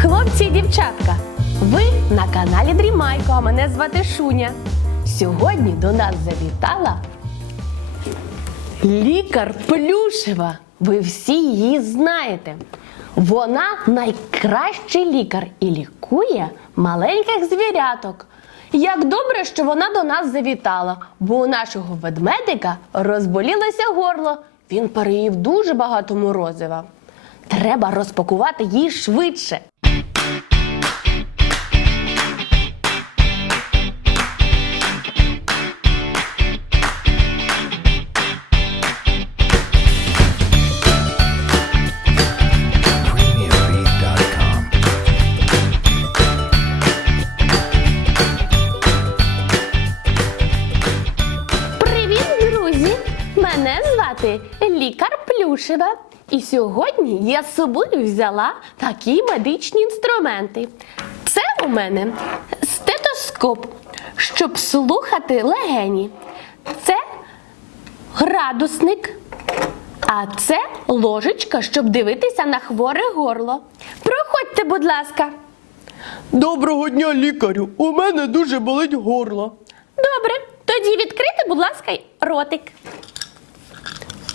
Хлопці і дівчатка, ви на каналі Дрімайко, а мене звати Шуня. Сьогодні до нас завітала лікар Плюшева. Ви всі її знаєте. Вона найкращий лікар і лікує маленьких звіряток. Як добре, що вона до нас завітала, бо у нашого ведмедика розболілося горло. Він переїв дуже багато морозива. Треба розпакувати її швидше. Звати лікар Плюшева. І сьогодні я з собою взяла такі медичні інструменти. Це у мене стетоскоп, щоб слухати легені. Це градусник. А це ложечка, щоб дивитися на хворе горло. Проходьте, будь ласка. Доброго дня, лікарю. У мене дуже болить горло. Добре, тоді відкрийте, будь ласка, ротик.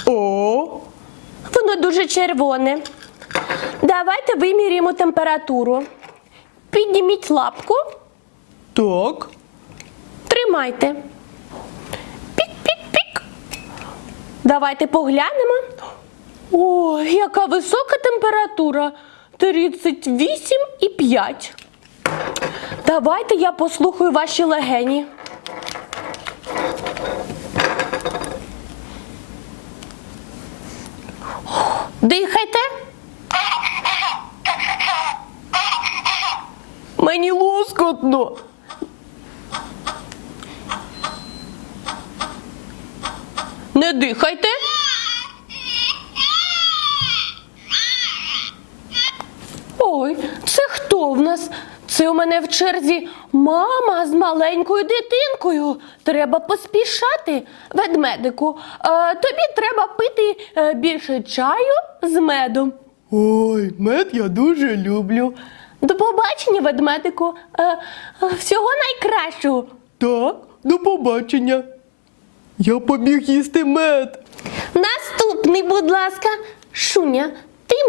О, Воно дуже червоне. Давайте виміряємо температуру. Підніміть лапку, так. тримайте. Пік-пік-пік. Давайте поглянемо. О, яка висока температура. 38,5. Давайте я послухаю ваші легені. Дихайте. Мені лоскотно. Не дихайте. Ой, це хто в нас? Це у мене в черзі мама з маленькою дитинкою. Треба поспішати, ведмедику. Е, тобі треба пити е, більше чаю з медом. Ой, мед я дуже люблю. До побачення, ведмедику. Е, всього найкращого. Так, до побачення. Я побіг їсти мед. Наступний, будь ласка, Шуня,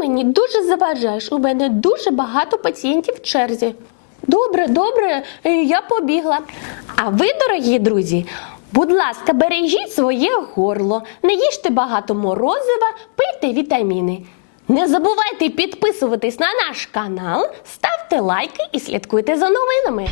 мені дуже заважаєш. У мене дуже багато пацієнтів в черзі. Добре, добре, е, я побігла. А ви, дорогі друзі, будь ласка, бережіть своє горло, не їжте багато морозива, пийте вітаміни. Не забувайте підписуватись на наш канал, ставте лайки і слідкуйте за новинами.